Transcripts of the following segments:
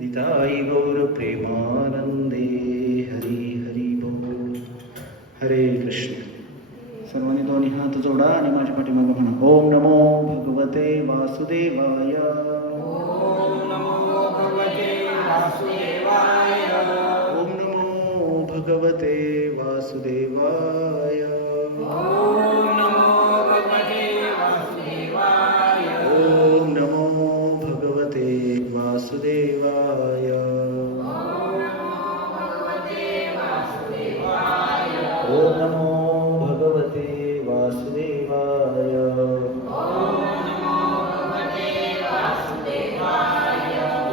निताई गौर प्रेमानंदे. हरी हरी बोल. हरे कृष्ण. सर्वांनी दोन्ही हात जोडा आणि माझ्या पाठीमागे म्हणा, ओम नमो भगवते वासुदेवाय. ओम नमो भगवते वासुदेवाय. ओम नमो भगवते वासुदेवाय. ओम नमो भगवते वासुदेवाय. ओम नमो भगवते वासुदेवाय. ओम नमो भगवते वासुदेवाय.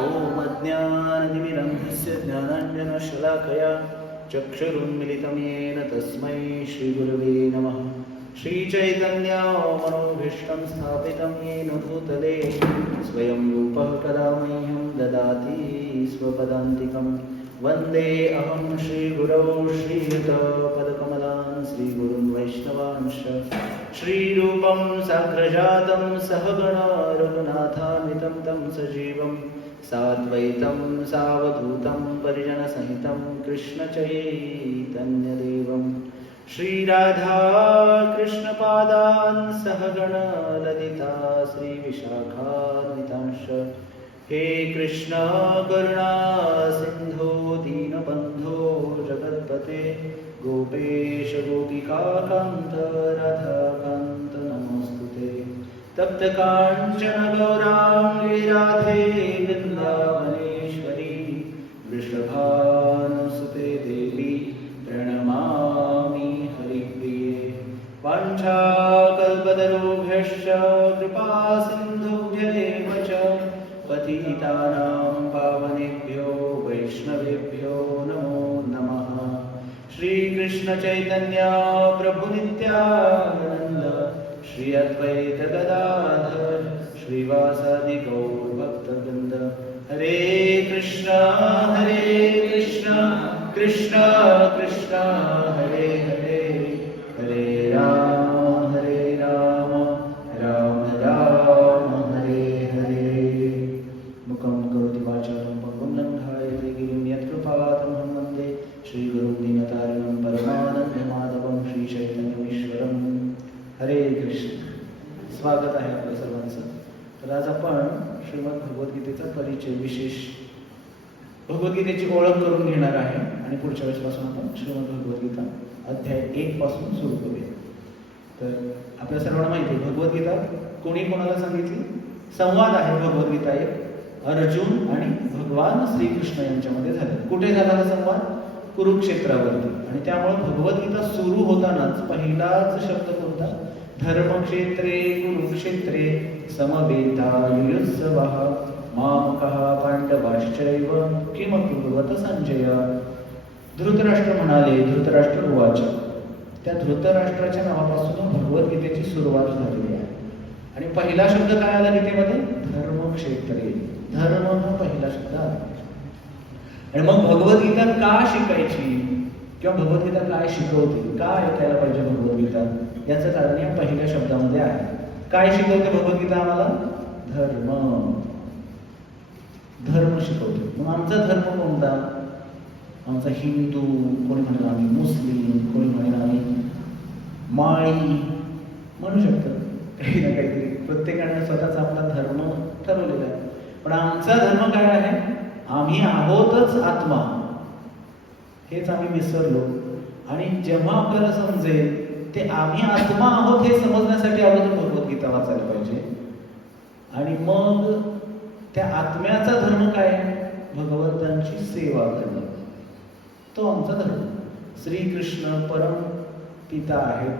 ओम अज्ञानतिमिरन्धस्य ज्ञानाञ्जनशलाकया चक्षुरुन्मिलितं येन तस्मै श्रीगुरवे नमः. श्रीचैतन्यमनोभीष्टं स्थापितं येन भूतले स्वयं रूपः कदा मह्यं ददाति स्वपदान्तिकं. वन्दे अहं श्रीगुरौ श्रीयुतपदकमलां श्रीगुरुं वैष्णवांश्च श्रीरूपं साग्रजातं सहगण रघुनाथामितं तं सजीवं साद्वैतं सावधूतं परिजनसहितं कृष्णचैतन्यदेवं श्रीराधा कृष्णपादान् सहगण ललिता श्रीविशाखान्वितांश्च. हे कृष्ण करुणा सिंधो दीनबंधो जगत्पते गोपेश गोपिकाकांत राधाकांत नमोस्तुते. तप्त कांचन गौरांगी राधे वृंदावनेश्वरी वृषभानुसुते देवी प्रणमामि हरिप्रिये. वाञ्छाकल्पतरुभ्यश्च कृपा सिन्धुभ्येव च पतितानां पावनेभ्यो वैष्णवेभ्यो नमो नमः. श्रीकृष्ण चैतन्य प्रभु नित्यानंद श्री अद्वैत गदाधर श्रीवासादि गौर भक्तवृंद. हरे कृष्ण कृष्ण कृष्ण हरे हरे हरे राम राम राम हरे हरे. मुखं करोति वाचालं पङ्गुं लङ्घयते गिरिं यत्कृपातमहं वन्दे श्रीगुरुं दीनतारिणं परमानन्दमाधवं श्रीचैतन्यमीश्वरं. हरे कृष्ण. स्वागत आहे आपल्या सर्वांचं. तर आज आपण श्रीमद भगवद्गीतेचा परिचय विशेष भगवद्गीतेची ओळख करून घेणार आहे आणि पुढच्या वेळेसपासून आपण श्रीमद भगवद्गीता अध्याय 1 पासून सुरू करूया. तर आपल्या सर्वांना माहिती आहे भगवद्गीता कोणी कोणाला सांगितली? संवाद आहे भगवद्गीता एक अर्जुन आणि भगवान श्रीकृष्ण यांच्यामध्ये झाला. कुठे झाला हा संवाद? कुरुक्षेत्रावरती. आणि त्यामुळे भगवद्गीता सुरू होतानाच पहिलाच शब्द कोणता? धर्मक्षेत्रे कुरुक्षेत्रे समवेतायुत्सवः मामकः पांडवाश्चैव किम कुर्वत संजय. धृतराष्ट्र म्हणाले, धृतराष्ट्र उवाच. त्या धृतराष्ट्राच्या नावापासून भगवद्गीतेची सुरुवात झालेली आहे. आणि पहिला शब्द काय आला गीतेमध्ये? धर्मक्षेत्रे. धर्म हा पहिला शब्द आला. आणि मग भगवद्गीता का शिकायची किंवा भगवद्गीता काय शिकवते, का ऐकायला पाहिजे भगवद्गीता, याचं कारण या पहिल्या शब्दामध्ये आहे. काय शिकवते भगवद्गीता आम्हाला? धर्म. धर्म शिकवते. मग आमचा धर्म कोणता? आमचा हिंदू, कोणी म्हणेल आम्ही मुस्लिम, कोणी म्हणेल आम्ही माळी, म्हणू शकतं काही ना काहीतरी. प्रत्येकाने स्वतःचा आपला धर्म ठरवलेला आहे. पण आमचा धर्म काय आहे? आम्ही आहोतच आत्मा. हेच आम्ही विसरलो. आणि जेव्हा आपल्याला समजेल ते आम्ही आत्मा आहोत हे समजण्यासाठी अगोदर भगवद्गीता वाचायला पाहिजे. आणि मग त्या आत्म्याचा धर्म काय? भगवंतांची सेवा करणं. तो आमचा धर्म. श्रीकृष्ण परम पिता आहेत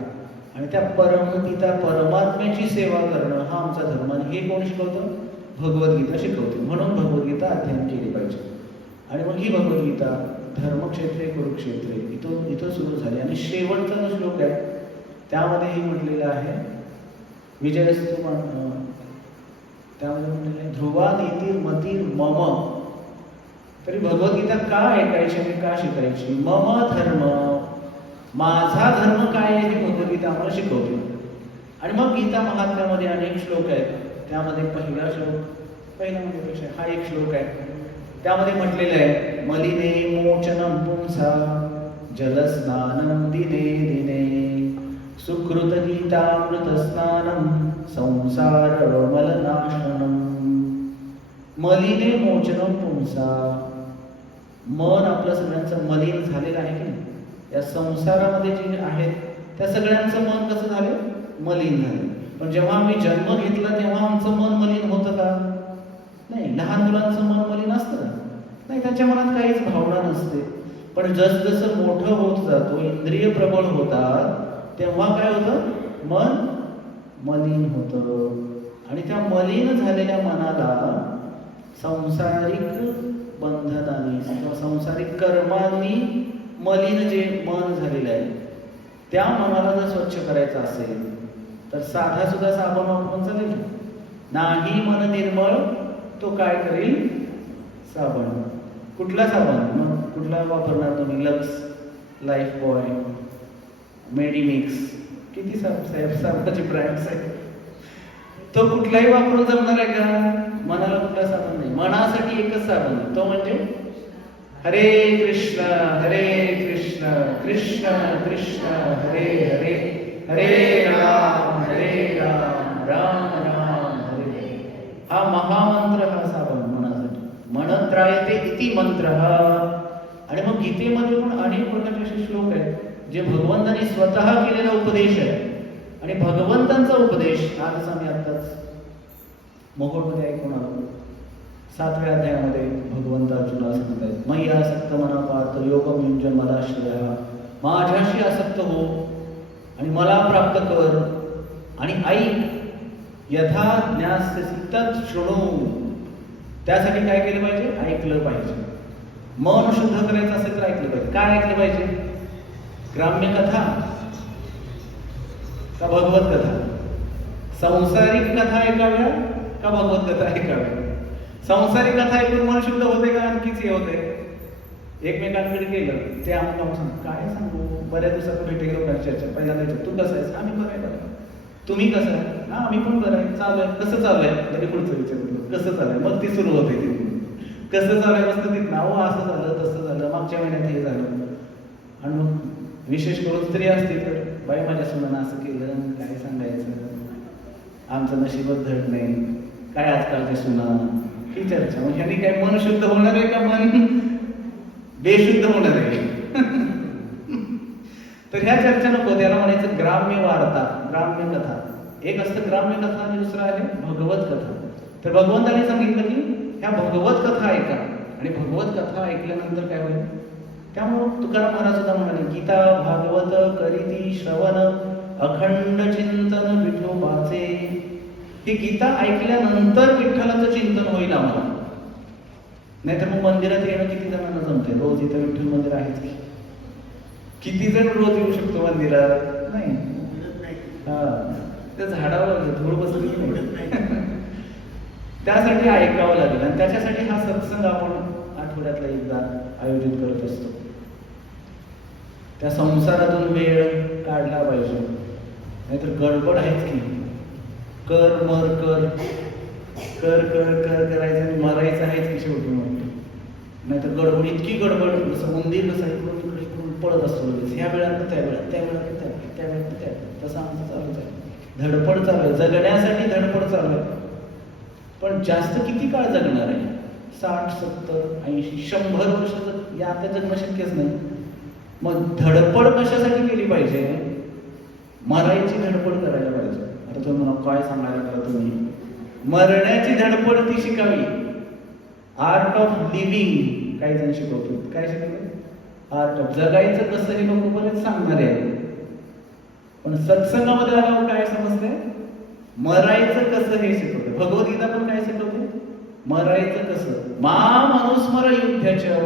आणि त्या परमपिता परमात्म्याची सेवा करणं हा आमचा धर्म. आणि हे कोण शिकवतं? भगवद्गीता शिकवते. म्हणून भगवद्गीता अध्ययन केली पाहिजे. आणि मग ही भगवद्गीता धर्मक्षेत्रे कुरुक्षेत्रे इथं सुरू झाली. आणि शेवटचा जो श्लोक आहे त्यामध्ये हे म्हटलेलं आहे, विजयस्तु, त्यामध्ये म्हटलेलं आहे ध्रुवा नीतीर मतीर मम. तरी भगवद्गीता का ऐकायची आणि का शिकायची? मम धर्म, माझा धर्म काय आहे हे भगवद्गीता आम्हाला शिकवते. आणि मग गीता महात्म्यामध्ये अनेक श्लोक आहेत. त्यामध्ये पहिला म्हणजे हा एक श्लोक आहे, त्यामध्ये म्हटलेलं आहे, मलिने मोचनं पुंसा जलस्नानं दिने दिने सुकृत गीतामृत स्नानं संसार मलनाशनम. मलिने मोचनं पुंसा, मन आपलं सगळ्यांचं मलिन झालेलं आहे की नाही? या संसारामध्ये जे आहेत त्या सगळ्यांचं मन कसं झालं? मलिन झालं. पण जेव्हा आम्ही जन्म घेतला तेव्हा आमचं मन मलिन होतं का? नाही. लहान मुलांचं मन मलिन असतं का? नाही, त्यांच्या मनात काहीच भावना नसते. पण जसजसं मोठं होत जातो, इंद्रिय प्रबळ होतात, तेव्हा काय होतं? मन मलिन होतं. आणि त्या मलिन झालेल्या मनाला सांसारिक बंधनांनी किंवा सांसारिक कर्मांनी मलिन जे मन झालेलं आहे त्या मनाला जर स्वच्छ करायचं असेल तर साधा सुद्धा साबण वापरून चालेल नाही. मन निर्मळ तो काय करेल? साबण. कुठला साबण? मग कुठला वापरणार तुम्ही? लक्स, लाईफ बॉय, मेडिमिक्स, किती साबणाचे ब्रँड्स आहेत. तो कुठलाही वापरून जमणार आहे का? मनाला कुठला साबण नाही. मनासाठी एकच साबण, तो म्हणजे हरे कृष्ण कृष्ण कृष्ण हरे हरे, हरे राम राम राम हरे हरे. हा महामंत्र, हा साबण मनासाठी. मनत्रायते इति मंत्र. आणि मग गीतेमध्ये पण अनेक प्रकारचे असे श्लोक आहेत जे भगवंतांनी स्वतः केलेला उपदेश आहे. आणि भगवंतांचा उपदेश आजच आम्ही आत्ताच मोहोळमध्ये ऐकून आलो. 7व्या अध्यायामध्ये भगवंत अर्जुनाला सांगत आहेत, मयि आसक्त मना पार्थ योगम युञ्जन मदाश्रयः. माझ्याशी आसक्त हो आणि मला प्राप्त कर आणि ऐक. यथा ज्ञास्यसि तत् शृणु. त्यासाठी काय केलं पाहिजे? ऐकलं पाहिजे. मन शुद्ध करायचं असेल तर ऐकलं पाहिजे. काय ऐकलं पाहिजे? ग्राम्य कथा का भगवत कथा? सांसारिक कथा ऐकाव्या का भगवत कथा ऐकाव्या? सांसारिक कथा ऐकून मन शुद्ध होते का? आणखीच हे होते. एकमेकांकडे गेलं ते आम्हाला सांग, काय सांगू, बऱ्याच दिवसात भेटे गेलो चर्चा. पहिल्यांदा तू कसं आहेस? आम्ही बरं आहे बरं. तुम्ही कसं आहे? हा आम्ही पण बरं आहे. चालू आहे. कसं चालू आहे? तरी पुढचं विचारतो कसं चालू आहे. मग ती सुरू होते तिथून. कसं चालू आहे? मस्त तिथं नाव असं झालं तसं झालं, मागच्या महिन्यात हे झालं. आणि मग विशेष करून स्त्री असते तर बाई माझ्या सुनानं असं केलं, काय सांगायचं, आमचं नशीबच धड नाही, काय आजकालच्या सुना, ही चर्चा. मग ह्यानी काय मन शुद्ध होणार आहे का मन बेशुद्ध होणार आहे? तर ह्या चर्चा नको. त्याला म्हणायचं ग्राम्य वार्ता, ग्राम्य कथा. एक असतं ग्राम्य कथा आणि दुसरं आहे भगवत कथा. तर भगवंताने सांगितलं की ह्या भगवत कथा ऐका. आणि भगवत कथा ऐकल्यानंतर काय होईल? त्यामुळं तुकाराम महाराज सुद्धा म्हणाले, गीता भागवत करीती श्रवण अखंड चिंतन विठोबाचे. ही गीता ऐकल्यानंतर विठ्ठलाचं चिंतन होईल आम्हाला. नाहीतर मग मंदिरात येणं किती जणांना जमते? रोज इथं विठ्ठल मंदिर आहेच की. किती जण रोज येऊ शकतो मंदिरात? नाही. हा, त्या झाडावर धूळ बसली की नाही. त्यासाठी ऐकावं लागेल. आणि त्याच्यासाठी हा सत्संग आपण आठवड्यातला एकदा आयोजित करत असतो. त्या संसारातून वेळ काढला पाहिजे. नाहीतर गडबड आहेच की. कर मर कर कर कर कर करायचं आणि मरायचं आहेच की शेवटी. म्हणतो नाहीतर गडबड, इतकी गडबड, जसं उंदीर कसं इकडून इकडून पळत असतो लगेच. ह्या वेळात त्या वेळात, त्या वेळात त्या वेळात त्या वेळात, तसं आमचं चालूच आहे. धडपड चालू आहे, जगण्यासाठी धडपड चालू आहे. पण जास्त किती काळ जगणार आहे? 60, 70, 80, 100 वर्ष या आता जगणं शक्यच नाही. मग धडपड कशासाठी केली पाहिजे? मरायची धडपड करायला पाहिजे. आता तुम्ही म्हणा काय सांगायला करा तुम्ही? मरण्याची धडपड ती शिकावी. आर्ट ऑफ लिव्हिंग काही जण शिकवतो. काय शिकवतो? आर्ट ऑफ जगायचं कसं हे लोक बरेच सांगणारे आहेत. पण सत्संगामध्ये आल्यावर काय समजते? मरायचं कसं हे शिकवते. भगवद्गीता पण काय शिकवते? मरायचं कसं. मा मनुस्मर युद्धच्या,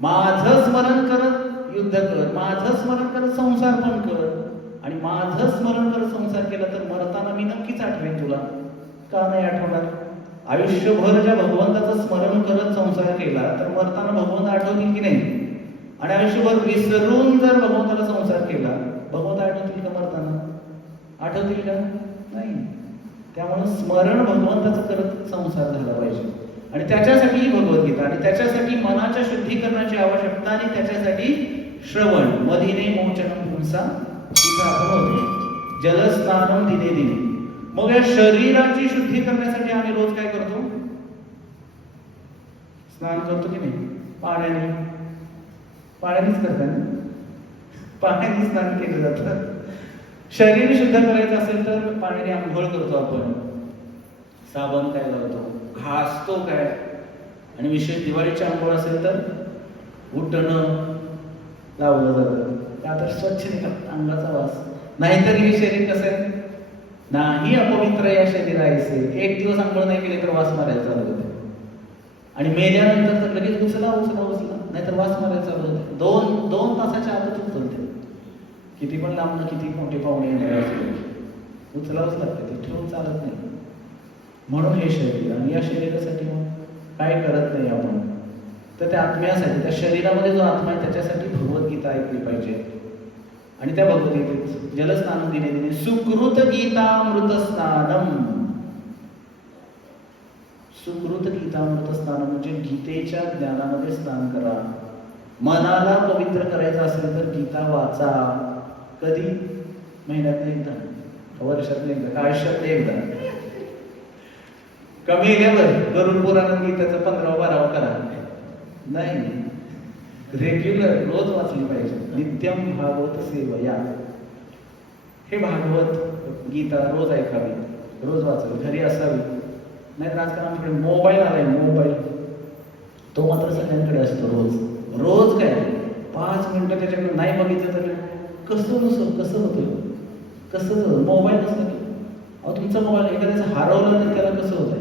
माझं स्मरण करत युद्ध कर, माझं स्मरण करत संसार पण कर. आणि माझं स्मरण करत संसार केला तर मरताना मी नक्कीच आठवेन तुला. का नाही आठवणार? आयुष्यभर ज्या भगवंताचं स्मरण करत संसार केला तर मरताना भगवंत आठवतील की नाही? आणि आयुष्यभर विसरून जर भगवंताला संसार केला, भगवंत आठवतील का मरताना? आठवतील का? नाही. त्यामुळे स्मरण भगवंताचं करत संसार झाला पाहिजे. आणि त्याच्यासाठी ही भगवद्गीता, आणि त्याच्यासाठी मनाच्या शुद्धीकरणाची आवश्यकता, आणि त्याच्यासाठी श्रवण. मदिने मोचनम पुंसा, तिथं आपण होतो. जलस्नानम दिने दिने. मग या शरीराची शुद्धी करण्यासाठी आम्ही रोज काय करतो? स्नान करतो की नाही? पाण्याने. पाण्यानेच करतात ना, पाण्याने स्नान केलं जातं. शरीर शुद्ध करायचं असेल तर पाण्याने आंघोळ करतो आपण, साबण काय लावतो, घासतो काय, आणि विशेष दिवाळीची आंघोळ असेल तर उठणं लावलं जातं. का तर स्वच्छ निघत अंगाचा वास. नाहीतर हे शरीर कसं आहे, नाही अपवित्र या शरीराचे. एक दिवस आंघोळ नाही केली तर वास मारायला चालू होते, आणि मेल्यानंतर तर लगेच उचला, नाहीतर वास मारायला चालू होते. दोन तासाच्या आतच उचलते. किती पण लांबणं, किती मोठे पाहुणे येणार असेल, उचलावंच लागते, ते ठेवून चालत नाही. म्हणून हे शरीर, आणि या शरीरासाठी मग काय करत नाही आपण, तर त्या आत्म्यासाठी, त्या शरीरामध्ये जो आत्मा आहे त्याच्यासाठी भगवद्गीता ऐकली पाहिजे. आणि त्या भगवद्गीतेत जलस्नान दिने दिने सुकृत गीतामृत स्नानम. सुकृत गीतामृत स्नान म्हणजे गीतेच्या ज्ञानामध्ये स्नान करा. मनाला पवित्र करायचं असेल तर गीता वाचा. कधी? महिन्यात एकदा, वर्षात एकदा, का आयुष्यात एकदा? कमी गेल्यावर गरुड पुराण गीताचं 15-12 करा. नाही, रेग्युलर रोज वाचली पाहिजे. नित्यम भागवत सेवया. हे भागवत गीता रोज ऐकावी, रोज वाचावी, घरी असावी. नाहीतर आजकाल आमच्याकडे मोबाईल आलाय, मोबाईल तो मात्र सगळ्यांकडे असतो. रोज काय 5 मिनिटं त्याच्याकडे नाही बघितलं तर कसं होतं, कसं मोबाईल नसलं की. अहो तुमचा मोबाईल एखाद्याचं हरवलं नाही त्याला कसं होत आहे?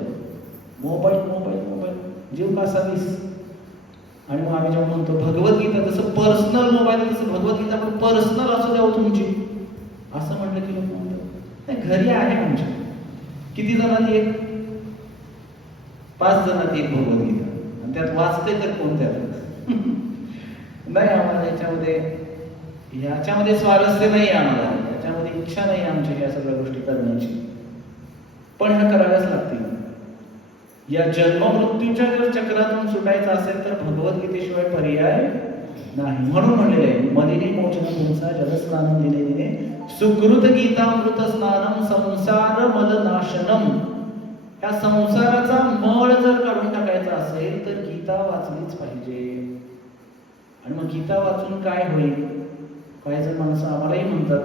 मोबाईल जीव कासावीस. आणि मग आम्ही जेव्हा म्हणतो भगवद्गीता जसं पर्सनल मोबाईल, तसं भगवद्गीता पण पर्सनल असू द्यावं तुमची, असं म्हटलं की लोक म्हणतात नाही घरी आहे आमच्या. किती जणांनी? 5 जणांनी एक भगवद्गीता, आणि त्यात वाचते तर कोणत्या? नाही, आम्हाला याच्यामध्ये स्वारस्य नाही, आम्हाला याच्यामध्ये इच्छा नाही आमची या सगळ्या गोष्टी करण्याची, पण ह्या कराव्याच लागतील. या जन्ममृत्यूच्या जर चक्रातून सुटायचं असेल तर भगवद्गीतेशिवाय पर्याय नाही. म्हणून म्हणलेलं आहे मलिनी मोचन पुंसा जलस्नानम दिने दिने सुकृत गीतामृत स्नानम संसार मल नाशनम. या संसाराचा मळ जर काढून टाकायचा असेल तर गीता वाचलीच पाहिजे. आणि मग गीता वाचून काय होईल? काही जण माणसं आम्हालाही म्हणतात,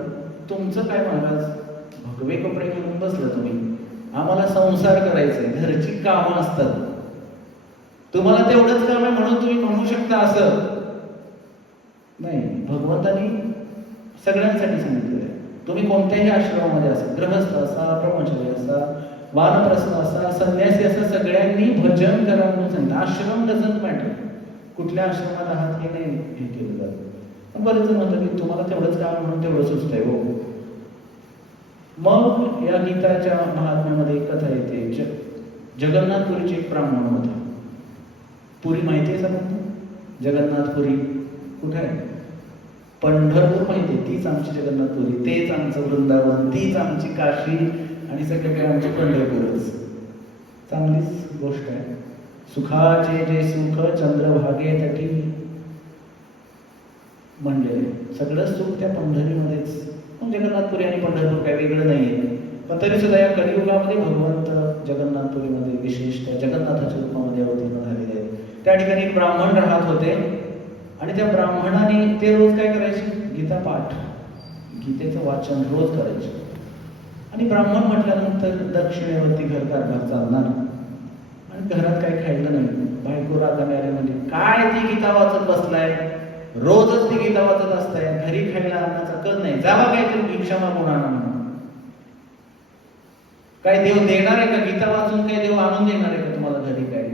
तुमचं काय महाराज, भगवे कपडे घालून बसलं तुम्ही, आम्हाला संसार करायचंय, घरची कामं असतात, तुम्हाला तेवढंच काम आहे म्हणून तुम्ही म्हणू शकता असं नाही. भगवंतानी सगळ्यांसाठी सांगितलेलं आहे. तुम्ही कोणत्याही आश्रमामध्ये असा, गृहस्थ असा, ब्रह्मचारी असा, वानप्रस्थ असा, संन्यासी असा, सगळ्यांनी भजन करा म्हणून सांगितलं. आश्रम डझंट मॅटर, कुठल्या आश्रमात आहात हे नाही हे केलं जातं. पण बरेच जण म्हणतात की तुम्हाला तेवढंच काम म्हणून तेवढं सुचतंय. हो, मग या गीताच्या महात्म्यामध्ये एक कथा येते. जगन्नाथपुरीचे एक ब्राह्मण होते. पुरी माहिती आहे सगळ्यांना? जगन्नाथपुरी कुठे आहे? पंढरपूर माहिती आहे, तीच आमची जगन्नाथपुरी, तेच आमचं वृंदावन, तीच आमची काशी, आणि सगळे काही आमचं पंढरपूरच. चांगलीच गोष्ट आहे. सुखाचे जे सुख चंद्रभागे तटी म्हणलेले, सगळं सुख त्या पंढरीमध्येच. जगन्नाथपुरी आणि पंढरपूर काही वेगळं नाहीये. पण तरी सुद्धा या कलियुगामध्ये भगवंत जगन्नाथपुरीमध्ये विशेषतः जगन्नाथाच्या रूपामध्ये अवतीर्ण झालेले आहेत. त्या ठिकाणी एक ब्राह्मण राहत होते, आणि त्या ब्राह्मणाने ते रोज काय करायचे? गीता पाठ, गीतेचं वाचन रोज करायचे. आणि ब्राह्मण म्हटल्यानंतर दक्षिणेवरती घरकारभार चालणार, आणि घरात काही खायला नाही. बायको रागाने म्हणजे काय ती गीता वाचत बसलाय, रोजच ती गीता वाचत असताय, घरी खायला अन्नाचा कल नाही, जावा काहीतरी भिक्षा मागून आणा म्हणून. काय देव देणार आहे का? गीता वाचून काय देव आणून देणार आहे का तुम्हाला घरी काय?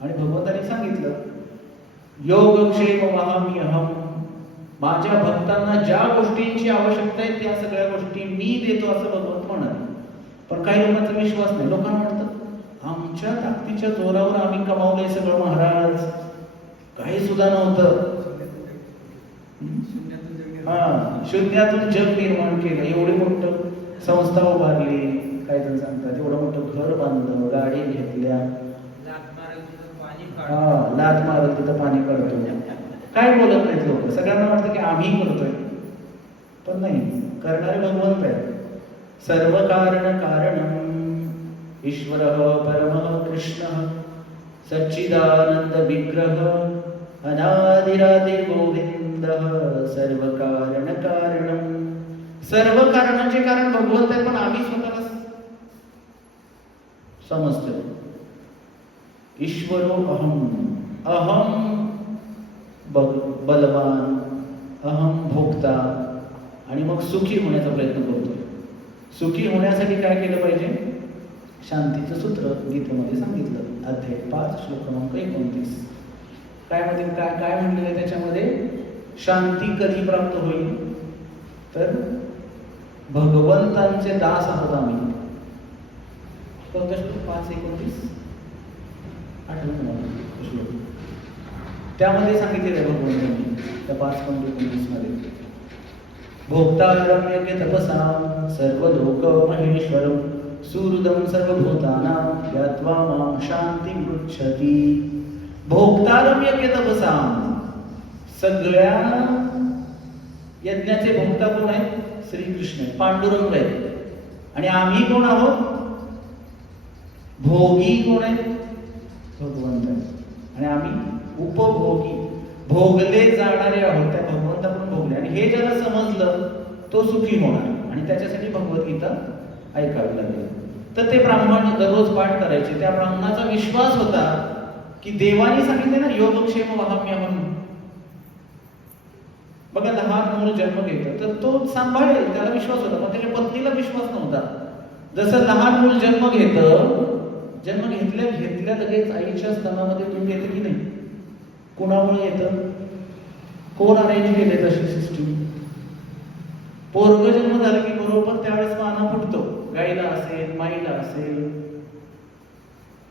आणि भगवंताने सांगितलं योगक्षेम वहामी अहम. माझ्या भक्तांना ज्या गोष्टींची आवश्यकता आहे त्या सगळ्या गोष्टी मी देतो असं भगवंत म्हणाले. पण काही लोकांचा विश्वास नाही. लोकांना वाटतं आमच्या ताकदीच्या जोरावर आम्ही कमावलंय सगळं महाराज, काही सुद्धा नव्हतं. शून्यातून जग निर्माण केलं, एवढी मोठं संस्था उभारली, काही जण सांगतात एवढं मोठं घर बांधलं, गाडी घेतल्या, लाथ मारेल तिथं पाणी काढ. हा लात मारत तिथं पाणी काढतो. काय बोलत नाहीत लोक. सगळ्यांना वाटतं की आम्ही करतोय, पण नाही, करणारे भगवंत आहेत. सर्व कारण कारणम ईश्वर परम कृष्ण सच्चिदानंद विग्रह अनादिरादि गोविंद सर्व कारण कारणम. सर्व कारणाचे कारण भगवंत आहे, पण आम्ही स्वतःला समजतो. ईश्वरो अहम, अहम बलवान, अहम भोक्ता, आणि मग सुखी होण्याचा प्रयत्न करतोय. सुखी होण्यासाठी काय केलं पाहिजे? शांतीचं सूत्र गीतेमध्ये सांगितलं, अध्याय 5 श्लोक क्रमांक 29. काय मध्ये काय काय म्हणलेलं आहे त्याच्यामध्ये? शांती कधी प्राप्त होईल? तर भगवंतांचे दास आहोत आम्ही. कोणता श्लोक? 5:29 आठवण मला श्लोक. त्यामध्ये सांगितलेलं आहे भगवंतांनी त्या 5:29 मध्ये, भोक्तारम्य तपसा सर्व लोक महेश्वरम सुहृदम सर्वभूतानां ज्ञात्वा मां शांतिं पृच्छति. भोक्तारम्य तपसा, सगळ्या यज्ञाचे भोक्ता कोण आहेत? श्रीकृष्ण, पांडुरंग आहेत. आणि आम्ही कोण आहोत? भोगी कोण आहेत? भगवंत. आणि आम्ही उपभोगी, भोगले जाणारे आहोत. त्या भगवंताकडून भोगले. आणि हे ज्याला समजलं तो सुखी होणार. आणि त्याच्यासाठी भगवद्गीता ऐकावी लागेल. तर ते ब्राह्मण दररोज पाठ करायचे. त्या ब्राह्मणाचा विश्वास होता की देवाने सांगितले ना योगक्षेम वहाम्य म्हणून. बघा, लहान मूल जन्म घेतं तर तो सांभाळेल, त्याला विश्वास होता. पण त्याच्या पत्नीला विश्वास नव्हता. जसं लहान मूल जन्म घेतं, जन्म घेतल्या घेतल्या लगेच आईच्या स्तनामध्ये दूध येते की नाही? कोणामुळे येतं? कोण अरेंज केले तशी सिस्टीम? पोरग जन्म झाला की बरोबर त्यावेळेस माना फुटतो. गाईला असेल, माईला असेल,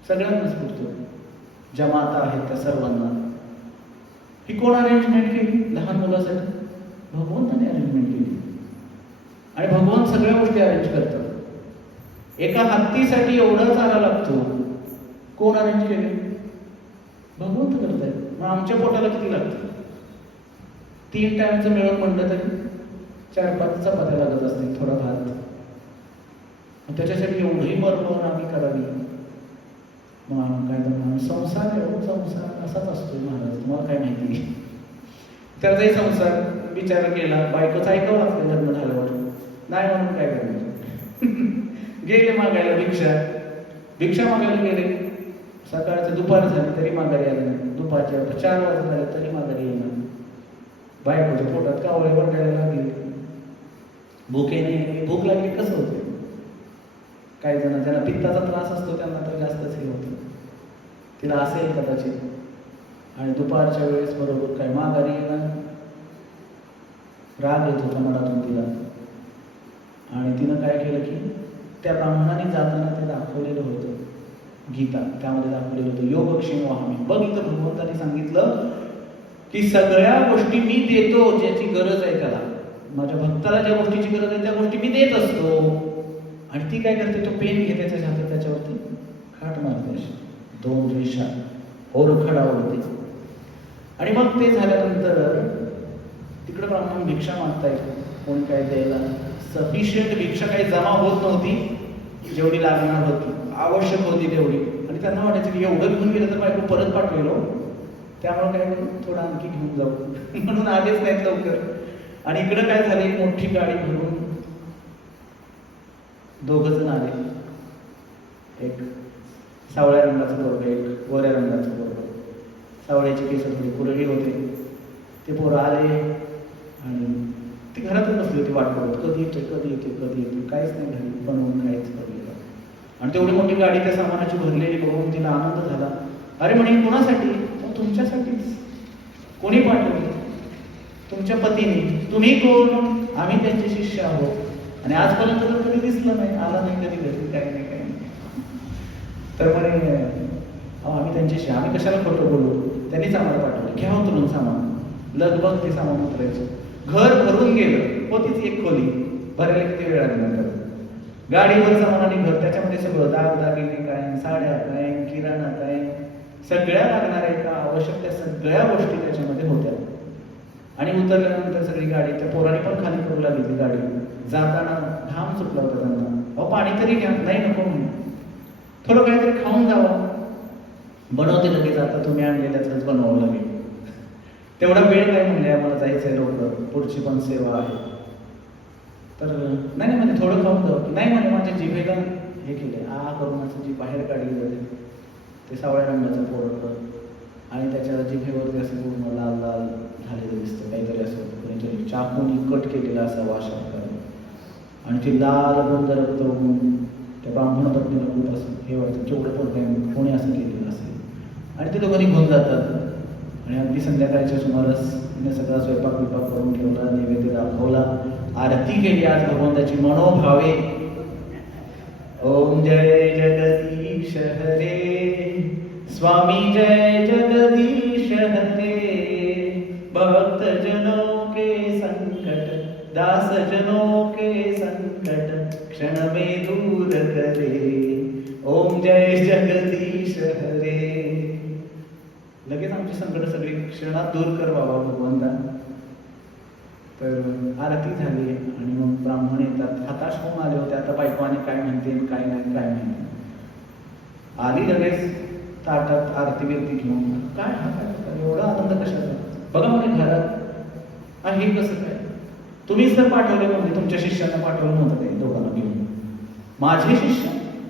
सगळ्यांनाच फुटतो. ज्या माता आहेत त्या सर्वांना. ही कोण अरेंजमेंट केली? लहान मुलासाठी भगवंताने अरेंजमेंट केली. आणि भगवंत सगळ्या गोष्टी अरेंज करतात. एका हत्तीसाठी एवढा चारा लागतो, कोण अरेंज केले? भगवंत करतायत. मग आमच्या पोटाला किती लागतं? 3 टाइमचं मिळून म्हणलं तरी 4-5 चपात्या लागत असतील, थोडा भात. त्याच्यासाठी एवढी मरमर आम्ही करावी. मग काय तर संसार आहे, संसार असाच असतो महाराज, तुम्हाला काय माहिती? त्याचाही संसार विचार केला, बायकोच ऐकावं लागतं लग्न झाल्यावर. नाही म्हणून काय करणार? गेले मागायला भिक्षा मागायला गेले. सकाळचं दुपार झाली तरी माघारी आले नाही. दुपारच्या 4 वाजता झाले तरी माघारी येणार. बायकोच्या पोटात कावळे वरडायला लागले. भूक लागली कसं होतं? काही जण ज्यांना पित्ताचा त्रास असतो त्यांना तर जास्तच हे होतं. तिला असेल कदाचित. आणि दुपारच्या वेळेस बरोबर काय माघारी येणार, राग येत होता मनातून तिला. आणि तिनं काय केलं की त्या ब्राह्मणाने जाताना ते दाखवलेलं होतं. गीता त्यामध्ये दाखवलेलं होतं योगक्षेम वहामी. बघ, इथं भगवंतांनी सांगितलं की सगळ्या गोष्टी मी देतो ज्याची गरज आहे त्याला. माझ्या भक्ताला ज्या गोष्टीची गरज आहे त्या गोष्टी मी देत असतो. आणि ती काय करते? तो पेन घेते त्याच्या हातात, त्याच्यावरती खाट मारते, 2 रेषा ओरखडा ओढते. आणि मग ते झाल्यानंतर तिकडे ब्राह्मण भिक्षा मागतायत. कोण काय द्यायला सफिशियंट भिक्षा काही जमा होत नव्हती, जेवढी लागणार होती, आवश्यक होती तेवढी. आणि त्यांना वाटायचं की एवढं घेऊन गेलं तर बायको परत पाठवेलो, त्यामुळे काय करू, थोडं आणखी घेऊन जाऊ. म्हणून आलेच नाहीत लवकर. आणि इकडं काय झालं, एक मोठी गाडी भरून 2 जण आले. एक सावळ्या रंगाचं पोरग, एक गोऱ्या रंगाचं पोरग. सावळ्याची केस थोडी कुरळी होते. ते पोरं आले आणि ती घरातच बसली होती वाट बघत. कधी येते कधी येते कधी येते, काहीच नाही घरी बनवून काहीच पडलेलं. आणि तेवढी मोठी गाडी त्या सामानाची भरलेली बघून तिला आनंद झाला. अरे म्हणे कोणासाठी? तुमच्यासाठीच. कोणी पाठवली? तुमच्या पतीने. तुम्ही कोण? आम्ही त्यांचे शिष्य आहोत. आणि आजपर्यंत तर कधी दिसलं नाही, आला नाही कधी घरी, काही नाही काही नाही. तर म्हणे आम्ही त्यांच्याशी, आम्ही कशाला खोटं बोलू, त्यांनीच आम्हाला पाठवलं. घ्या उतरून सामान. लगभग ते सामान उतरायचं. घर भरून गेलं. होतीच एक खोली, भरायला किती वेळ लागला नंतर. गाडीवर सामान घर, त्याच्यामध्ये सगळं दागदागिने काय, साड्या काय, किराणा काय, सगळ्या लागणाऱ्या एका आवश्यक त्या सगळ्या गोष्टी त्याच्यामध्ये होत्या. आणि उतरल्यानंतर सगळी गाडी, त्या पोराने पण खाली करू लागली ती गाडी. जाताना घाम सुटला होता त्यांना. अहो पाणी तरी घ्या, नाही नको म्हणून, थोडं काहीतरी खाऊन जावं. बनवते लगेच, आता तुम्ही आणलेल्याच बनवावं लागेल. तेवढा वेळ काय म्हणले, आम्हाला जायचंय लवकर, पुढची पण सेवा आहे. तर नाही म्हणजे थोडं खाऊन जाऊ की, नाही म्हणे माझ्या जिभेला हे केले, करून असं जी बाहेर काढली जाते ते सावळ्या रंगाचं पोरं, आणि त्याच्या जिभेवरती असं पूर्ण लाल लाल झालेलं दिसतं, काहीतरी असं कोणीतरी चाकूनी कट केलेला असा वास प्रकारे, आणि ते लाल गुंद रक्त होऊन त्या ब्राह्मण पत्नीला खूप असं हे वाटतं, केवढं पण काय कोणी असं केलेलं असेल. आणि ते दोघं निघून जातात. आणि अगदी संध्याकाळच्या सुमारास तिने सगळा स्वयंपाक विपाक करून ठेवला, नैवेद्य दाखवला, आरती केली आज भगवंताची मनोभावे. ओम जय जगदीश हरे, स्वामी जय जगदीश हरे, भक्त जनों के संकट, दास जनों के संकट, क्षण में दूर करे. ओम जय जगदीश हरे. लगेच आमची संकट सगळी क्षणात दूर कर बाबा भगवंता. तर आरती झाली आणि मग ब्राह्मण येतात, हताश होऊन आले होते, आता बायकोने काय म्हणते काय नाही काय म्हणते. आली लगेच ताटात आरती बिरती घेऊन, काय हा काय एवढा आनंद कशाचा, बघा म्हणजे घरात हे कसं काय, तुम्हीच तर पाठवले म्हणजे, तुमच्या शिष्यांना पाठवलं नव्हतं काही दोघांना घेऊन. माझे शिष्य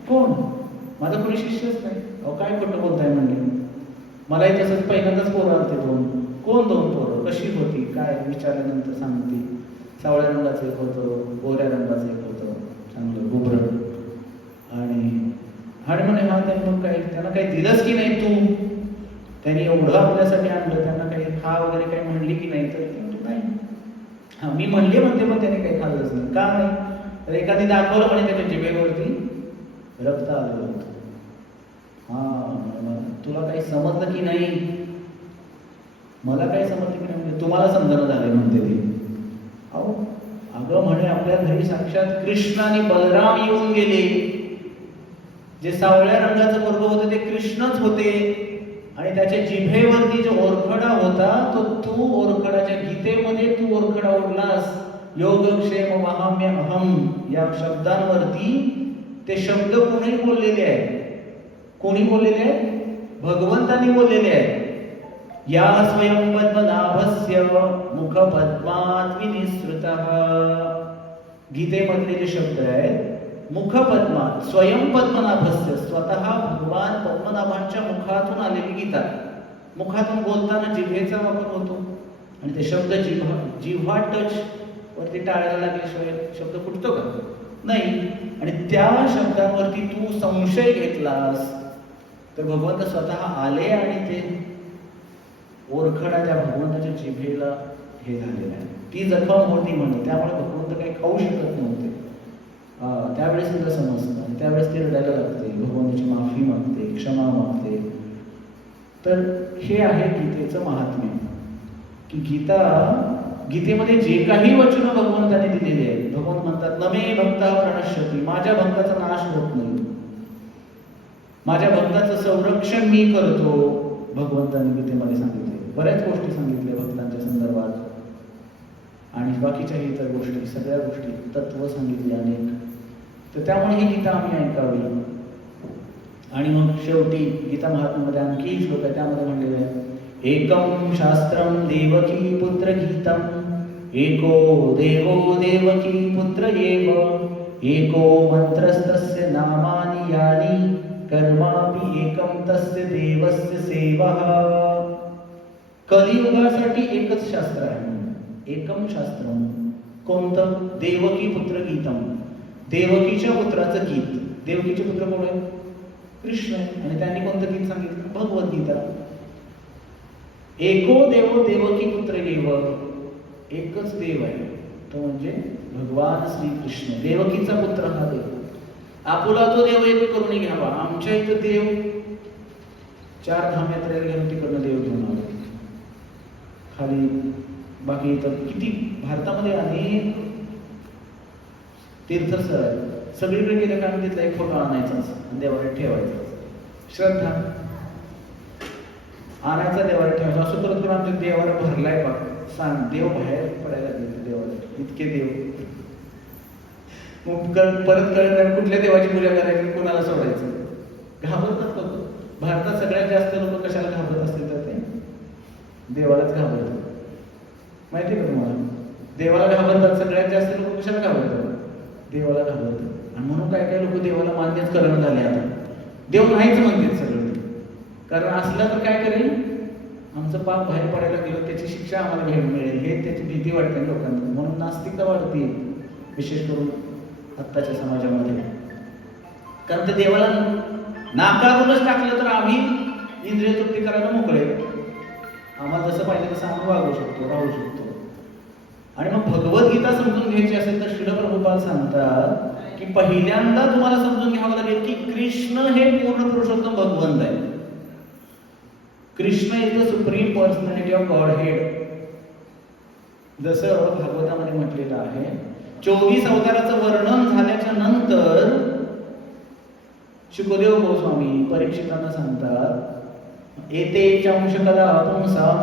कोण, माझा कोणी शिष्यच नाही. अहो काय खोटं बोलताय म्हणले. मलाही तसंच पहिल्यांदाच पोरं आलते दोन. कोण दोन पोरं, कशी होती काय विचारल्यानंतर सांगते. सावळ्या रंगाचं एक होतं, गोऱ्या रंगाचं एक होतं, चांगलं गुबरं. आणि म्हणे हा त्यांनी मग काय त्यांना काही दिलंच की नाही तू, त्यांनी एवढं आपल्यासाठी आणलं, त्यांना काही खा वगैरे काही म्हणली की नाही. तर नाही, हा मी म्हणले म्हणते, पण त्याने काही खाल्लंच नाही. का नाही, तर एखादी दाखवलं म्हणे त्याच्या जिभेवरती रक्त आलं होतं. तुला काही समजलं की नाही, मला काही समजलं की नाही म्हणजे तुम्हाला समजणं झालंय म्हणते ती. अहो अगं म्हणे आपल्या घरी साक्षात कृष्ण आणि बलराम येऊन गेले. जे सावळ्या रंगाचं वर्ग होतं ते कृष्णच होते, आणि त्याच्या जिभेवरती जो ओरखडा होता तो तू ओरखडाच्या गीतेमध्ये तू ओरखडा ओढलास. योगक्षेम वहाम्य अहम या शब्दांवरती ते शब्द कोणी बोललेले आहेत, कोणी बोललेले आहेत, भगवंतांनी बोललेले आहेत. या स्वयं पद्मनाभस्य मुख पद्मात विनिसृतः. गीतेमधले जे शब्द आहेत, मुख पद्मात स्वयं पद्मनाभस्य, स्वतः भगवान पद्मनाभांच्या मुखातून आलेली गीता. मुखातून बोलताना जिभेचा वापर होतो, आणि ते शब्द जिव्हा टच वरती टाळायला लागल्याशिवाय शब्द फुटतो का, नाही. आणि त्या शब्दांवरती तू संशय घेतलास तर भगवंत स्वतः आले आणि ते ओरखडा त्या भगवंताच्या जिभेला हे झालेलं आहे. ती जखम होती म्हणून, त्यामुळे भगवंत काही खाऊ शकत नव्हते. त्यावेळेस तिला समजतं, आणि त्यावेळेस ती रडायला लागते, भगवंताची माफी मागते, क्षमा मागते. तर हे आहे गीतेचं महात्म्य, की गीतेमध्ये जे काही वचन भगवंताने दिलेले आहेत, भगवंत म्हणतात नमे भक्ता प्रणश्यती, माझ्या भक्ताचा नाश होत नाही, माझ्या भक्ताचं संरक्षण मी करतो. भगवंताने गीतेमध्ये सांगितले, बऱ्याच गोष्टी सांगितल्या भक्तांच्या संदर्भात, आणि बाकीच्या इतर गोष्टी, सगळ्या गोष्टी, तत्व सांगितले अनेक. तर त्यामुळे ही गीता आम्ही ऐकावी. आणि मग शेवटी गीता महात्म्यामध्ये आणखी श्लोक आहे, त्यामध्ये म्हणलेलं आहे एकम शास्त्रम देवकी पुत्र गीतम, एको देवो देवकी पुत्र एव, एको मंत्रस्तस्य नामानि यानि, कर्मापि एकम तस्य देवस्य सेवः. कलियुगासाठी एकच शास्त्र आहे, एकम शास्त्रम. कोणतं, देवकी पुत्र गीतम, देवकीच्या पुत्राचं गीत. देवकीचे पुत्र कोण आहे, कृष्ण. आणि त्यांनी कोणतं गीत सांगितलं, भगवद्गीता. एको देवो देवकी पुत्र एव, एकच देव आहे तो म्हणजे भगवान श्रीकृष्ण, देवकीचा पुत्र हा देव. आपुला तो देव एक करून घ्यावा. आमच्या इथं देव 4 धाम यात्रेला घेऊन तिकडनं देव घेऊन आलो खाली. बाकी इथं किती भारतामध्ये अनेक तीर्थस्थळ आहेत, सगळीकडे गेलं का आम्ही तिथला एक फोटो आणायचाच आणि देवाला ठेवायचा. श्रद्धा आणायचा देवाला ठेवायचा. असं करत करून आमच्या देवाला भरलाय बा. सांग देव बाहेर पडायला लागले देवाला, इतके देव. मग परत कळत कुठल्या देवाची पूजा करायची, कोणाला सोडायचं. घाबरतात लोक. भारतात सगळ्यात जास्त लोक कशाला घाबरत असतील तर ते देवालाच घाबरतात. माहिती का तुम्हाला? देवाला घाबरतात. सगळ्यात जास्त लोक कशाला घाबरतात? देवाला घाबरतात. आणि म्हणून काय काय लोक देवाला मान्यच करणं झाले. आता देव नाहीच म्हणतात सगळं. कारण असलं तर काय करेल, आमचं पाप बाहेर पडायला गेलं त्याची शिक्षा आम्हाला घेऊन मिळेल, हे त्याची भीती वाटते लोकांना. म्हणून नास्तिकता वाढते विशेष करून आत्ताच्या समाजामध्ये. कारण ते देवाला नाकारूनच टाकलं तर आम्ही इंद्रिय तृप्ती करायला मोकळे. आम्हाला जसं पाहिजे तसं आम्ही वागू शकतो, राहू शकतो. आणि मग भगवद्गीता समजून घ्यायची असेल तर श्रील प्रभुपाद सांगतात की पहिल्यांदा तुम्हाला समजून घ्यावं लागेल की कृष्ण हे पूर्ण पुरुषोत्तम भगवंत आहे. Krishna is the supreme personality of God head. जसं भागवतामध्ये म्हटलेलं आहे, 24 अवताराचं वर्णन झाल्याच्या नंतर शुकदेव गोस्वामी परीक्षितांना सांगतात, एते चंशकदा पुंसाम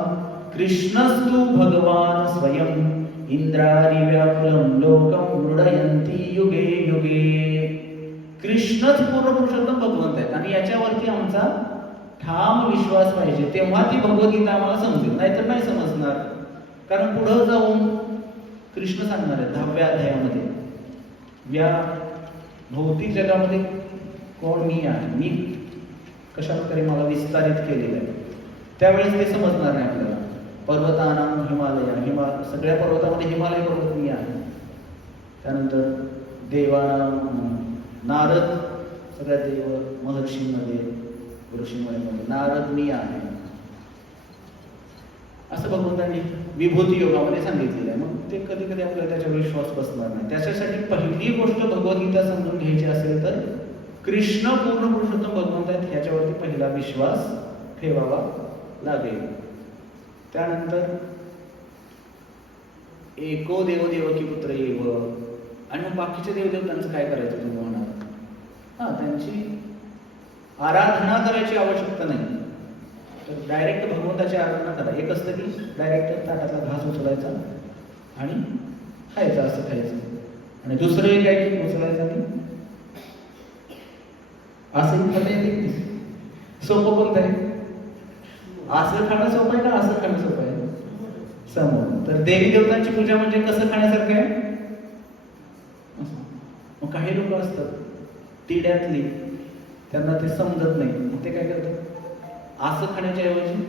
कृष्णस्तु भगवान स्वयं इंद्रारी व्याकुलं लोकं मृडयन्ति युगे युगे. कृष्णच पूर्ण पुरुषोत्तम भगवंत आहेत आणि याच्यावरती आमचा ठाम विश्वास पाहिजे. तेव्हा ती भगवद्गीता आम्हाला समजेल, नाहीतर नाही समजणार. कारण पुढे जाऊन कृष्ण सांगणार आहे 10व्या अध्यायामध्ये, या भौतिक जगामध्ये कोण मी आहे, मी कशा प्रकारे मला विस्तारित केलेलं आहे, त्यावेळेस ते समजणार नाही आपल्याला. पर्वतानाम हिमालय, सगळ्या पर्वतामध्ये हिमालय पर्वत मी आहे. त्यानंतर देवानाम नारद, सगळ्या देव महर्षींमध्ये ऋषींमध्ये नारद मी आहे, असं भगवंतांनी विभूती योगामध्ये सांगितलेलं आहे. मग ते कधी कधी आपल्याला त्याच्यावर विश्वास बसणार नाही. त्याच्यासाठी पहिली गोष्ट भगवद्गीता समजून घ्यायची असेल तर कृष्ण पूर्ण पुरुषोत्तम भगवंत आहेत ह्याच्यावरती पहिला विश्वास ठेवावा लागेल. त्यानंतर एको देव देवकी पुत्र एव, आणि मग बाकीचे देवदेवतांचं काय करायचं तुम्ही म्हणाल? त्यांची आराधना करायची आवश्यकता नाही, तर डायरेक्ट भगवंताची आराधना करा. एक असतं की डायरेक्ट ताटातला घास उचलायचा आणि खायचा, असं खायचं. आणि दुसरं एक आहे की उचलायचं आणि असं खाता येते. सोपं कोणतं आहे? असं खाणं सोपं आहे का असं खाणं सोपं आहे? समोर. तर देवी देवतांची पूजा म्हणजे कसं खाण्यासारखं आहे? मग काही लोक असतात तिड्यातली, त्यांना ते समजत नाही, मग ते काय करतात? असं खाण्याच्या ऐवजी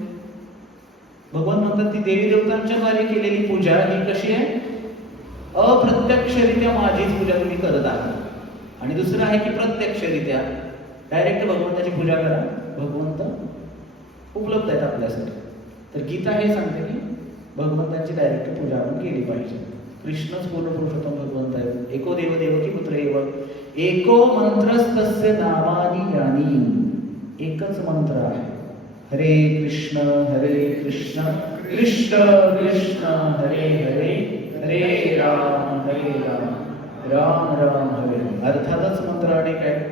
भगवान म्हणतात ती देवी देवतांच्या द्वारे केलेली पूजा ही कशी आहे? अप्रत्यक्षरित्या माझीच पूजा तुम्ही करत आहात. आणि दुसरं आहे की प्रत्यक्षरित्या डायरेक्ट भगवंताची पूजा करा, भगवंत उपलब्ध आहेत आपल्यासाठी. तर गीता हे सांगते की भगवंताची डायरेक्ट पूजा आपण केली पाहिजे. कृष्णच पूर्ण पुरुषोत्तम भगवंत आहेत. एको देव देवकी पुत्र एव, एको मंत्रस्तस्य नामानि यानी. एकच मंत्र आहे, हरे कृष्ण कृष्ण कृष्ण हरे हरे, हरे राम राम राम हरे. अर्थातच मंत्र अनेक आहेत,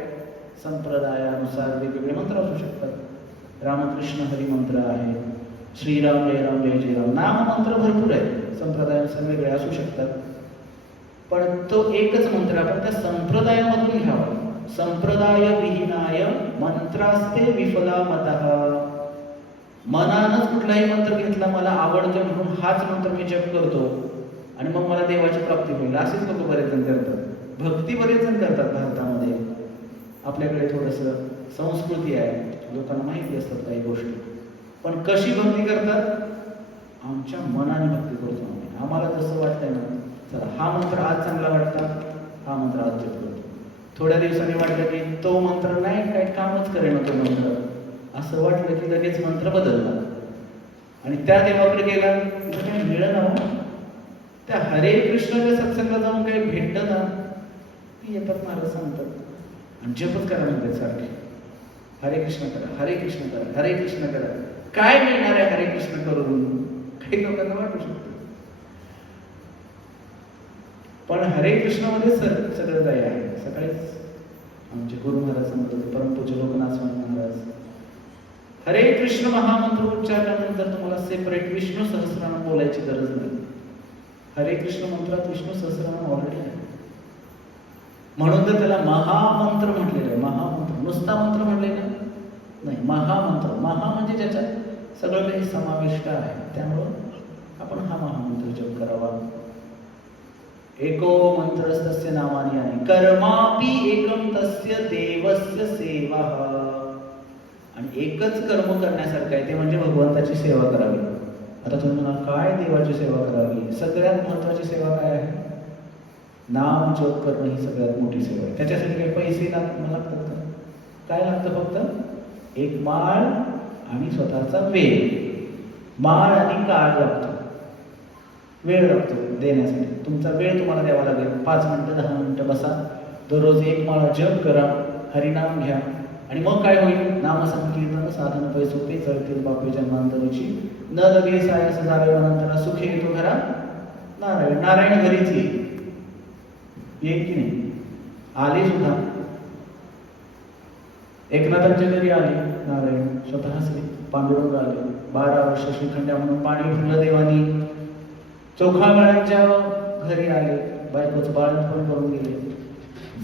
संप्रदायानुसार वेगवेगळे मंत्र असू शकतात. रामकृष्ण हरी मंत्र आहे, श्रीराम जय राम जय जय राम. नाम मंत्र भरपूर आहेत, संप्रदायानुसार वेगळे असू शकतात. पण तो एकच मंत्र आपण त्या संप्रदायामधून घ्यावा. संप्रदाय विहीनाय मंत्रास्ते विफला मतः. मनानच कुठलाही मंत्र घेतला, मला आवडतो म्हणून हाच मंत्र मी जप करतो आणि मग मला देवाची प्राप्ती होईल, असेच लोक बरेच जण करतात. भक्ती बरेच जण करतात भारतामध्ये. आपल्याकडे थोडंसं संस्कृती आहे, लोकांना माहिती असतात काही गोष्टी. पण कशी भक्ती करतात? आमच्या मनाने भक्ती करतो आम्ही. आम्हाला जसं वाटतंय ना, चला हा मंत्र आज चांगला वाटता, हा मंत्र आज जप करतो. थोड्या दिवसांनी वाटलं की तो मंत्र नाही, काही कामच करेना तो मंत्र, असं वाटलं की लगेच मंत्र बदलला आणि त्या देवाकडे गेला तर काही मिळलं ना. त्या हरे कृष्णाच्या सत्संगाला जाऊन काही भेटतं ना, ती येतात महाराज सांगतात आणि जपच करा म्हणतात सारखे, हरे कृष्ण करा, हरे कृष्ण करा, हरे कृष्ण करा. काय मिळणार आहे हरे कृष्ण करून? काही लोकांना वाटू शकतं. पण हरे कृष्णामध्ये सगळं काही आहे. सकाळीच आमचे गुरु महाराज सांगत होते, परमपूज्य लोकनाथ स्वामी महाराज, हरे कृष्ण महामंत्र उच्चारल्यानंतर तुम्हाला सेपरेट विष्णू सहस्रनाम बोलायची गरज नाही. हरे कृष्ण मंत्रात विष्णू सहस्रनाम ऑलरेडी आहे, म्हणून तर त्याला महामंत्र म्हटलेलं आहे. महामंत्र नुसता मंत्र म्हटले ना, नाही, महामंत्र. महा म्हणजे ज्याच्यात सगळं काही समाविष्ट आहे, त्यामुळं आपण हा महामंत्र जप करावा. एको मंत्रस्तस्य नामानि यानि कर्मापि एकं तस्य देवस्य सेवा. आणि एकच कर्म करण्यासारखं आहे, ते म्हणजे भगवंताची सेवा करावी. आता तुम्ही म्हणा, काय देवाची सेवा करावी? सगळ्यात महत्वाची सेवा काय आहे? नाम जप करणं ही सगळ्यात मोठी सेवा आहे. त्याच्यासाठी काही पैसे लागतात का? काय लागतं? फक्त एक माळ आणि स्वतःचा वेळ. माळ आणि काळ लागतो, वेळ लागतो देण्यासाठी. तुमचा वेळ तुम्हाला द्यावा लागेल. 5 मिनिटं 10 मिनिटं बसा, दररोज एक माळा जप करा, हरिनाम घ्या, आणि मग काय होईल? नाम संकीर्तन साधन पै सोपे चळतील बापे जन्मांतरीची, न लगे सायस जावे वनांतरा, सुखे येतो घरा नारायण. नारायण घरीच येईल की नाही? आले सुद्धा. एकनाथांच्या घरी आले नारायण, स्वतः असले. पांडुरंग आले, 12 वर्ष श्रीखंड्या म्हणून पाणी भरलं देवानी. चोखामेळ्यांच्या घरी आले, बायकोचं बाळंतपण करून गेले.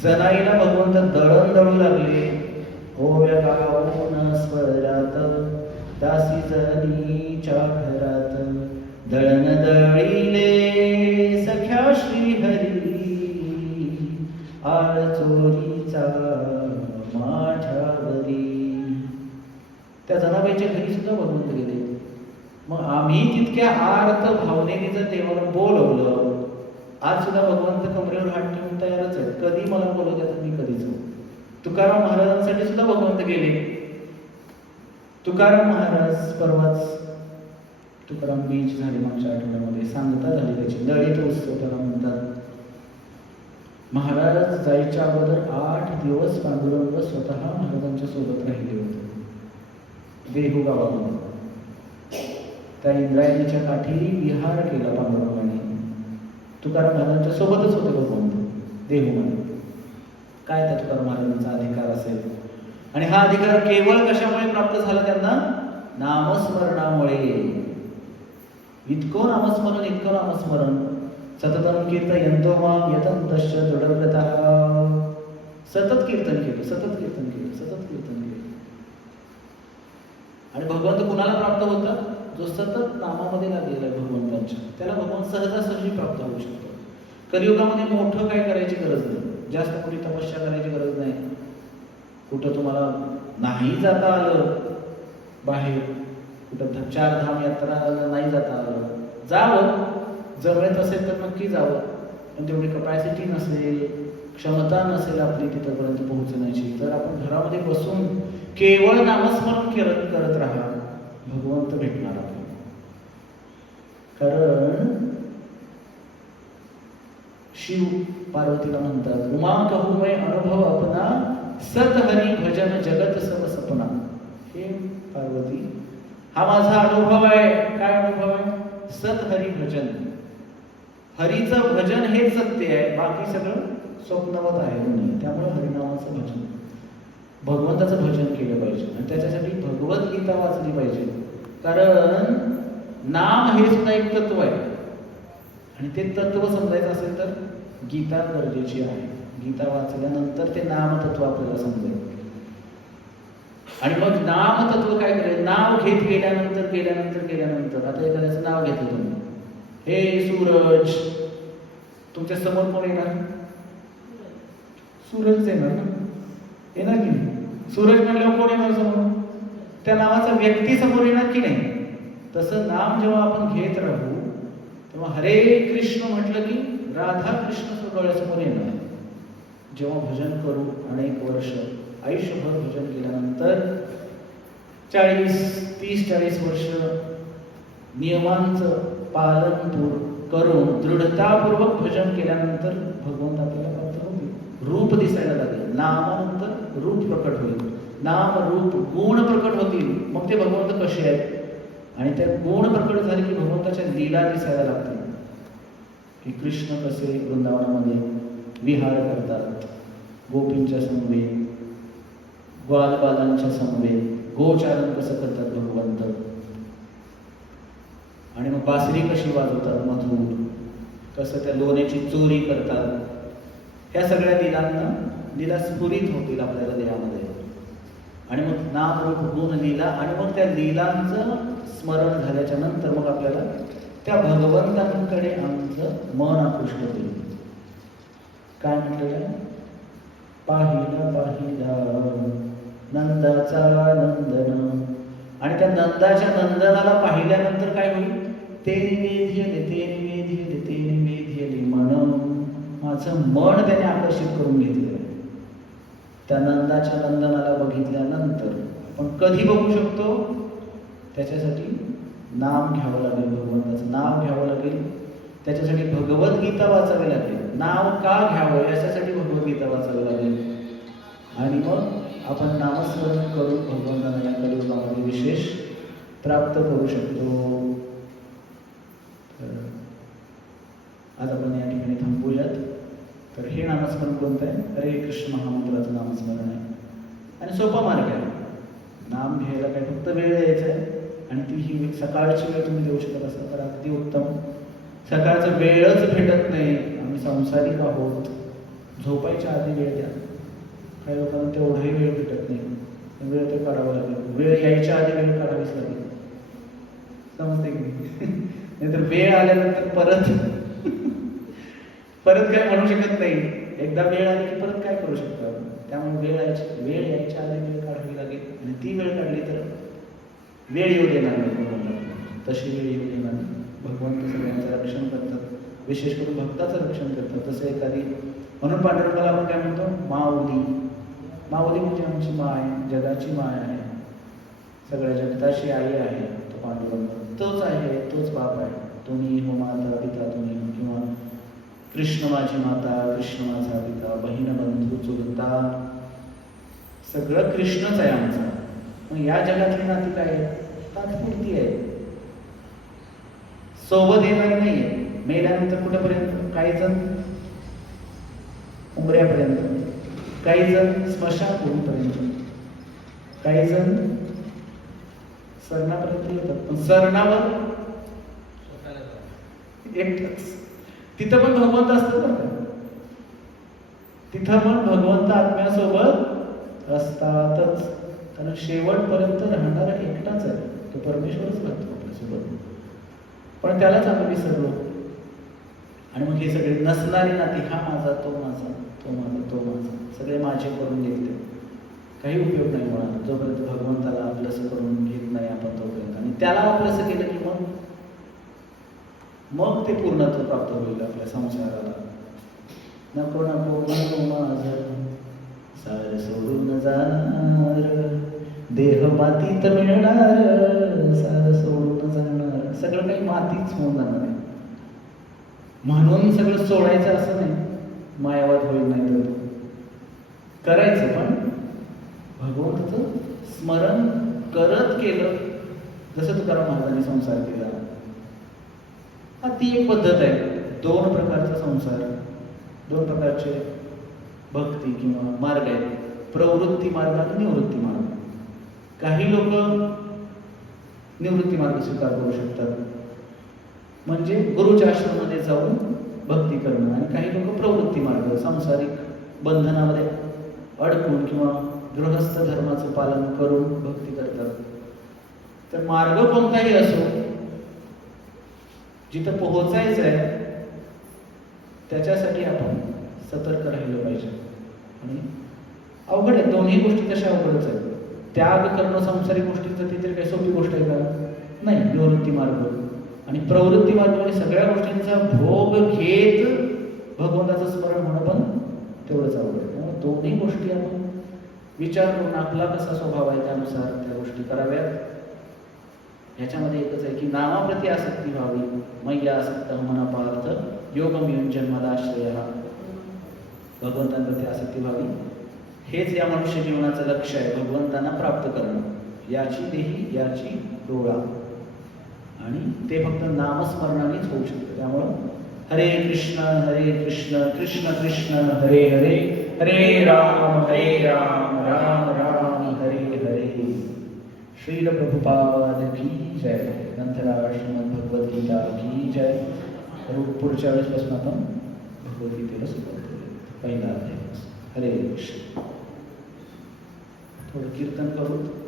जनाईला भगवंत दळण दळू लागले. ओव्या गाऊन स्वरात दासी जनीच्या घरात, दळण दळीले सख्या श्रीहरी, आळ चोरीचा माठावरी. त्या जनाबाईच्या घरी सुद्धा भगवंत गेले. मग आम्ही तितक्या आर्त भावनेने जर देवाला बोलवलं, आज सुद्धा भगवंत कमरेवर हात ठेवून तयारच आहेत. कधी मला बोलवत तर मी कधीच. तुकाराम महाराजांसाठी सुद्धा भगवंत गेले. तुकाराम महाराज परवाच तुकाराम बीज झाली मागच्या आठवड्यामध्ये, सांगता झाली त्याची. ललित उत्सव त्याला म्हणतात. महाराज जायच्या अगोदर 8 दिवस पांडुरंग स्वतः महाराजांच्या सोबत राहिले होते देहू गावामध्ये. त्या इंद्रायणीच्या काठी विहार केला पांडुरंगाने. तुकाराम महाराजांच्या सोबतच होते भगवंत देहूमध्ये. काय त्या तुकाराम महाराजांचा अधिकार असेल? आणि हा अधिकार केवळ कशामुळे प्राप्त झाला त्यांना? नामस्मरणामुळे. इतकं नामस्मरण, इतकं नामस्मरण. सततम कीर्तयन्तो मां यतन्तश्च दृढव्रतः. सतत कीर्तन केलं, सतत कीर्तन केलं, सतत कीर्तन केलं. आणि भगवंत कुणाला प्राप्त होता? जो सतत नामामध्ये लागलेला आहे भगवंतांच्या, त्याला भगवंत सहजासहजी प्राप्त होऊ शकतो. कलियुगामध्ये मोठं काय करायची गरज नाही, जास्त कुठे तपस्या करायची गरज नाही. कुठं तुम्हाला नाही जाता आलं बाहेर, कुठं 4 धाम यात्रा नाही जाता आलं, जावं. जवळच असेल तर नक्की जावं. पण तेवढी कपॅसिटी नसेल, क्षमता नसेल आपली तिथपर्यंत पोहोचण्याची, तर आपण घरामध्ये बसून केवळ नामस्मरण करत राहा, भगवंत भेटणार आपल्याला. कारण शिव पार्वतीला म्हणतात, उमा कहूमय अनुभव अपना, सत हरी भजन जगत सब सपना. हे पार्वती, हा माझा अनुभव आहे. काय अनुभव आहे? सत हरी भजन. हरीचं भजन हेच सत्य आहे, बाकी सगळं स्वप्नवत आहे म्हणून. त्यामुळे हरिनामाचं भजन, भगवंताचं भजन केलं पाहिजे. आणि त्याच्यासाठी भगवद्गीता वाचली पाहिजे. कारण नाम हे सुद्धा एक तत्व आहे, आणि ते तत्व समजायचं असेल तर गीता गरजेची आहे. गीता वाचल्यानंतर ते नामतत्व आपल्याला समजेल. आणि मग नामतत्व काय करेल? नाव घेत गेल्यानंतर आता एखाद्याचं नाव घेतलं तुम्ही, हे सूरज, तुमच्या समोर कोण येणार? सूरज येणार ना, येणार की नाही? सूरज म्हणल्यावर कोण येणार समोर? त्या नावाचा व्यक्ती समोर येणार की नाही? तसं नाम जेव्हा आपण घेत राहू तेव्हा हरे कृष्ण म्हटलं की राधा कृष्ण डोळ्यासमोर येणार. जेव्हा भजन करू अनेक वर्ष, आयुष्यभर भजन केल्यानंतर 30-40 वर्ष नियमांचं पालन करून दृढतापूर्वक भजन केल्यानंतर भगवंत आपल्याला प्राप्त होतील. रूप दिसायला लागेल. नामानंतर रूप प्रकट होईल. नाम रूप गुण प्रकट होतील. मग ते भगवंत कसे आहेत? आणि त्या गुण प्रकट झाले की भगवंताच्या लीला दिसायला लागतील, की कृष्ण कसे वृंदावनामध्ये विहार करतात, गोपींच्या समवेत, ग्वालबालांच्या समवेत गोचारण कसं करतात भगवंत, आणि मग बासरी कशी वाजवतात मधुर, कसं त्या लोण्याची चोरी करतात, ह्या सगळ्या लीला स्फुरित होतील आपल्याला देहामध्ये. आणि मग नामरूप गुण लीला, आणि मग त्या लीलांचं स्मरण झाल्याच्या नंतर मग आपल्याला त्या भगवंतांकडे आमचं मन आकृष्ट होईल. काय म्हटलेलं, पाहिला पाहिला नंदाचा नंदन, आणि त्या नंदाच्या नंदनाला पाहिल्यानंतर काय होईल, ते निवेदिले मन, माझं मन त्याने आकर्षित करून घेतलं. त्या नंदाच्या नंदनाला बघितल्यानंतर आपण कधी बघू शकतो, त्याच्यासाठी नाम घ्यावं लागेल, भगवंताचं नाव घ्यावं लागेल, त्याच्यासाठी भगवद्गीता वाचावी लागेल. नाव का घ्यावं याच्यासाठी भगवद्गीता वाचावी लागेल, आणि मग आपण नामस्मरण करून भगवंतांना या कलियुगामध्ये विशेष प्राप्त करू शकतो. आज आपण या ठिकाणी थांबूयात. तर हे नामस्मरण कोणतं आहे, हरे कृष्ण महामंत्राचं नामस्मरण आहे, आणि सोपा मार्ग आहे. नाम घ्यायला काय फक्त वेळ द्यायचा आहे, आणि ती ही सकाळची वेळ तुम्ही देऊ शकत असाल तर अगदी उत्तम. सकाळचं वेळच भेटत नाही, आम्ही संसारिक आहोत, झोपायच्या आधी वेळ द्या. काही लोकांना तेवढाही वेळ भेटत नाही, वेळ ते काढावा लागेल, वेळ यायच्या आधी वेळ काढावीच लागेल, समजते की नाहीतर वेळ आल्यानंतर परत काय म्हणू शकत नाही. एकदा वेळ आली की परत काय करू शकतो आपण. त्यामुळे वेळ यायच्या आधी वेळ काढावी लागेल, आणि ती वेळ काढली तर वेळ येऊ देणार नाही भगवंताला, तशी वेळ येऊ देणार नाही. भगवंत सगळ्यांचं रक्षण करतात, विशेष करून भक्ताचं रक्षण करतात. तसं एखादी, म्हणून पांडुरंगाला आपण काय म्हणतो, माऊली. माऊली म्हणजे आमची माय, जगाची माय आहे, सगळ्या जगताची आई आहे तो पांडुरंग. तोच आहे, तोच बाप आहे. तुम्ही हो माता पिता तुम्ही, किंवा कृष्ण माझी माता, कृष्ण माझा पिता, बहीण बंधू चुलता, सगळं कृष्णच आहे आमचं. मग या जगातली नाती काय आहे, तात्पुरती आहे, सोबत येणार नाहीये. मेल्यानंतर कुठेपर्यंत, काही जण उमऱ्यापर्यंत, काही जण स्मशानभूमीपर्यंत, काही जण सरणापर्यंत येतात. पण सरणावर एकटंच, तिथं पण भगवंत असतात ना, तिथं पण भगवंत आत्म्यासोबत असतातच. कारण शेवटपर्यंत राहणारा एकटाच आहे, तो परमेश्वरच राहतो आपल्यासोबत. पण त्यालाच आम्ही विसरलो, आणि मग हे सगळे नसणारी नाती, हा माझा, तो माझा, तो माझा, तो माझा, सगळे माझे करून घेतले, काही उपयोग नाही होणार जोपर्यंत भगवंताला आपलंसं करून घेत नाही आपण तोपर्यंत. आणि त्याला आपलंसं केलं की मग ते पूर्णत्व प्राप्त होईल आपल्या संसाराला. नको नको नको माझं सार सोडून जाणार, देह मातीत मिळणार, सार सोडून जाणार, सगळं काही मातीच होऊन जाणार आहे. म्हणून सगळं सोडायचं असं नाही, मायावाद होईल नाही तर करायचं, पण भगवंताचं स्मरण करत केलं, जसं तुकाराम महाराजांनी संसार केला. हा ती एक पद्धत आहे. दोन प्रकारचा संसार, दोन प्रकारचे भक्ती किंवा मार्ग आहेत, प्रवृत्ती मार्ग आणि निवृत्ती मार्ग. काही लोक निवृत्ती मार्ग स्वीकार करू शकतात, म्हणजे गुरुच्या आश्रमामध्ये जाऊन भक्ती करणं, आणि काही लोक प्रवृत्ती मार्ग, सांसारिक बंधनामध्ये अडकून किंवा गृहस्थ धर्माचं पालन करून भक्ती करतात. तर मार्ग कोणताही असो, जिथं पोहोचायचं आहे त्याच्यासाठी आपण सतर्क राहिलं पाहिजे. आणि अवघड आहे, दोन्ही गोष्टी तशा अवघडच आहेत. त्याग करणं सांसारिक गोष्टींचं ती तरी काही सोपी गोष्ट आहे का? नाही. निवृत्ती मार्ग आणि प्रवृत्ती मार्ग आणि सगळ्या गोष्टींचा भोग घेत भगवंताचं स्मरण होणं पण तेवढंच अवघड आहे. त्यामुळे दोन्ही गोष्टी आपण विचार करून आपला कसा स्वभाव आहे त्यानुसार त्या गोष्टी कराव्यात. ह्याच्यामध्ये एकच आहे की नामाप्रती आसक्ती व्हावी. मय्या आसक्त मनापार्थ योगम जन्मदाश्रय, भगवंतांप्रती आसक्ती व्हावी. हेच या मनुष्य जीवनाचं लक्ष आहे, भगवंतांना प्राप्त करणं. याची देही याची डोळा, आणि ते फक्त नामस्मरणानेच होऊ शकतं. त्यामुळं हरे कृष्ण कृष्ण कृष्ण हरे हरे, हरे राम राम राम हरे हरे. श्रील प्रभुपाद की जय. नंतर श्रीमद भगवद गीता की जय. तर पुढच्या वेळेसपासून आपण भगवद्गीतेला सुरुवात करूया. पहिला अध्याय. हरे कृष्ण. थोडं कीर्तन करू.